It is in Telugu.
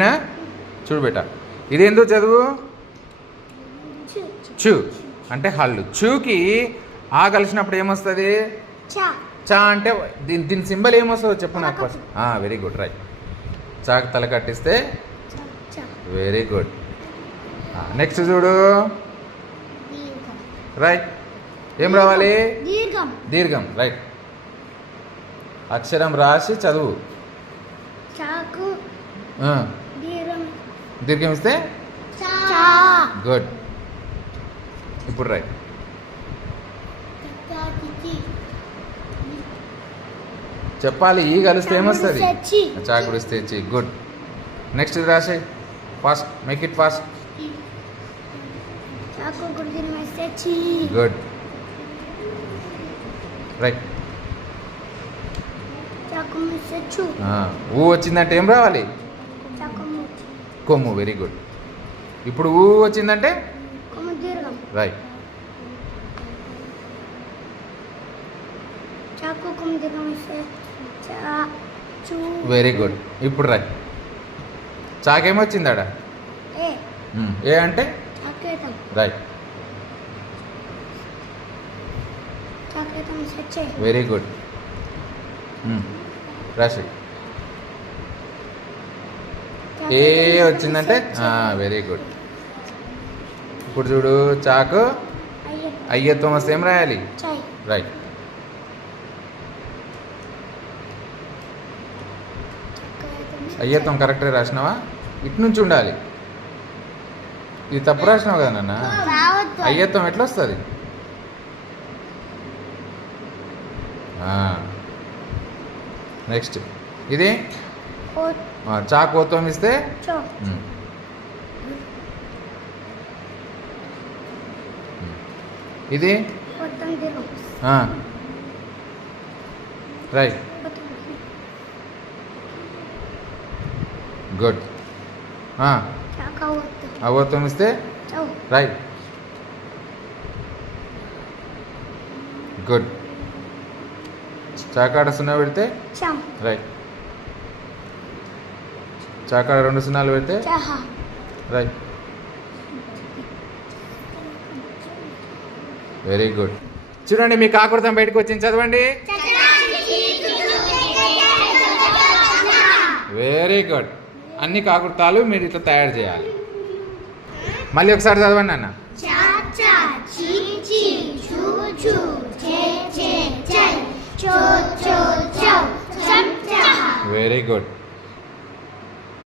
ఓకేనా చూడు బేట. ఇదేందో చదువు? చు. అంటే హల్లు. చూకి ఆ కలిసినప్పుడు ఏమొస్తుంది? చా. చా అంటే దీని దీని సింబల్ ఏమొస్తుందో చెప్పు నాకు ఫస్ట్ వెరీ గుడ్ రైట్ చాకు తల కట్టిస్తే చా చా. వెరీ గుడ్ నెక్స్ట్ చూడు. రైట్ ఏం రావాలి? దీర్ఘం. దీర్ఘం రైట్ అక్షరం రాసి చదువు. చాకు. దీర్ఘం ఇస్తే చా. గుడ్. ఇప్పుడు రైట్. చెప్పాలి ఈ కలిస్తే ఏమొస్తుంది చాకుడు ఇస్తే చి. గుడ్. నెక్స్ట్ ఇది రాసే fast make it fast good right ఊ వచ్చిందంటే ఏం రావాలి? కొమ్ము వెరీ గుడ్ ఇప్పుడు ఊ వచ్చిందంటే? రైట్ వెరీ గుడ్ ఇప్పుడు రైట్ చాకేమొచ్చిందాడ? ఏ. ఏ అంటే? రైట్ సచ్చే వెరీ గుడ్ రాసి ఏ వచ్చిందంటే? వెరీ గుడ్ ఇప్పుడు చూడు చాకు. అయ్యే అయ్యత్వం వస్తే ఏం రాయాలి? రైట్ అయ్యత్వం కరెక్ట్గా రాసినావా? ఇటు నుంచి ఉండాలి. ఇది తప్పు రాసినావు కదా నాన్న? అయ్యత్వం ఎట్లా వస్తుంది? నెక్స్ట్ ఇది? ఓ ఆ, చాకోత్వం ఇస్తే. ఇది? రైట్. గుడ్. చాకా అవత్వం ఇస్తే? రైట్. గుడ్. చాకాడ సున్నా పెడితే? చం. రైట్. చాకాడ రెండు సున్నాలు పెడితే? రైట్. Very good. చూడండి మీ కాకృతం బయటకు వచ్చింది. చదవండి. Very good. అన్ని కాకృతాలు మీరు ఇట్లా తయారు చేయాలి. మళ్ళీ ఒకసారి చదవండి అన్న. Very good.